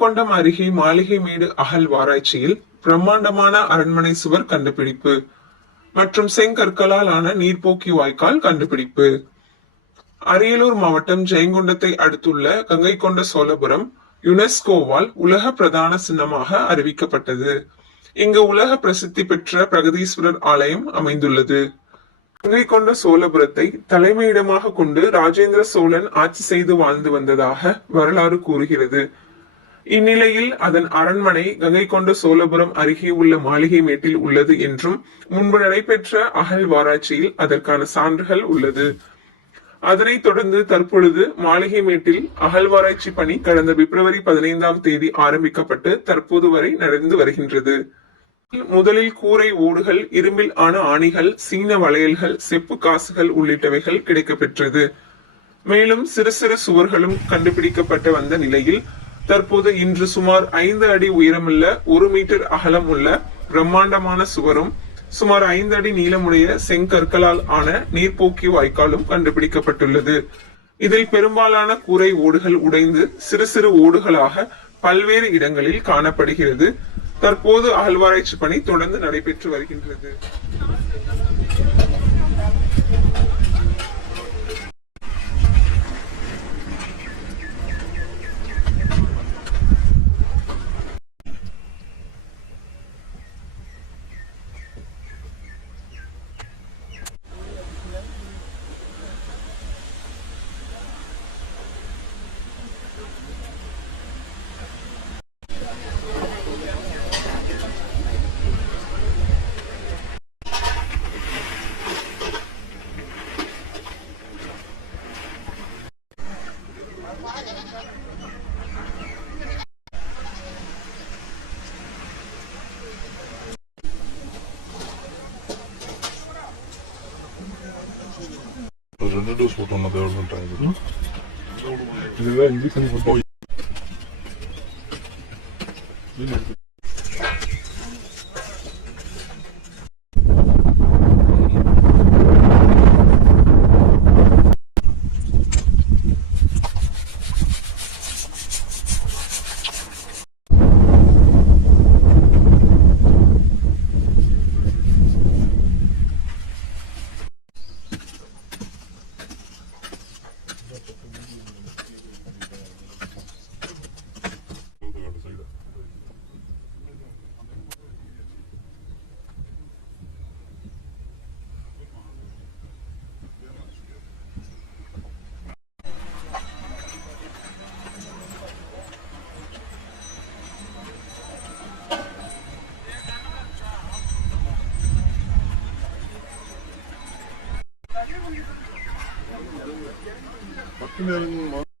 கொண்டம் அருகே மாளிகைமேடு அகழ்வாராய்ச்சியில் பிரம்மாண்டமான அரண்மனை சுவர் கண்டுபிடிப்பு மற்றும் செங்கற்களால் ஆன நீர்ப்போக்கி வாய்க்கால் கண்டுபிடிப்பு. அரியலூர் மாவட்டம் ஜெயங்கொண்டத்தை அடுத்துள்ள கங்கை கொண்ட சோழபுரம் யுனெஸ்கோவால் உலக பிரதான சின்னமாக அறிவிக்கப்பட்டது. இங்கு உலக பிரசித்தி பெற்ற பிரகதீஸ்வரர் ஆலயம் அமைந்துள்ளது. கங்கை கொண்ட சோழபுரத்தை தலைமையிடமாக கொண்டு ராஜேந்திர சோழன் ஆட்சி செய்து வாழ்ந்து வந்ததாக வரலாறு கூறுகிறது. இந்நிலையில் அதன் அரண்மனை கங்கை கொண்ட சோழபுரம் அருகே உள்ள மாளிகை மேட்டில் உள்ளது என்றும் முன்பு நடைபெற்ற அகழ்வாராய்ச்சியில் அதற்கான சான்றுகள் உள்ளது. அதனைத் தொடர்ந்து தற்பொழுது மாளிகை மேட்டில் அகழ்வாராய்ச்சி பணி கடந்த பிப்ரவரி 15 ஆரம்பிக்கப்பட்டு தற்போது வரை நடந்து வருகின்றது. முதலில் கூரை ஓடுகள், இரும்பில் ஆன ஆணிகள், சீன வளையல்கள், செப்பு காசுகள் உள்ளிட்டவைகள் கிடைக்கப்பெற்றது. மேலும் சிறு சிறு சுவர்களும் கண்டுபிடிக்கப்பட்டு வந்த நிலையில் தற்போது இன்று சுமார் 5 அடி உயரமுள்ள 1 மீட்டர் அகலம் உள்ள பிரம்மாண்டமான சுவரும் சுமார் 5 அடி நீளமுடைய செங்கற்களால் ஆன நீர்ப்போக்கி வாய்க்காலும் கண்டுபிடிக்கப்பட்டுள்ளது. இதில் பெரும்பாலான கூரை ஓடுகள் உடைந்து சிறு சிறு ஓடுகளாக பல்வேறு இடங்களில் காணப்படுகிறது. தற்போது அகழ்வாராய்ச்சி பணி தொடர்ந்து நடைபெற்று வருகின்றது. ரெண்டு டோஸ் போட்டோம் தேவைப்பட்டாங்க. இதுதான் இன்ஜெக்ஷன் போட்டோம். பத்து நேரம்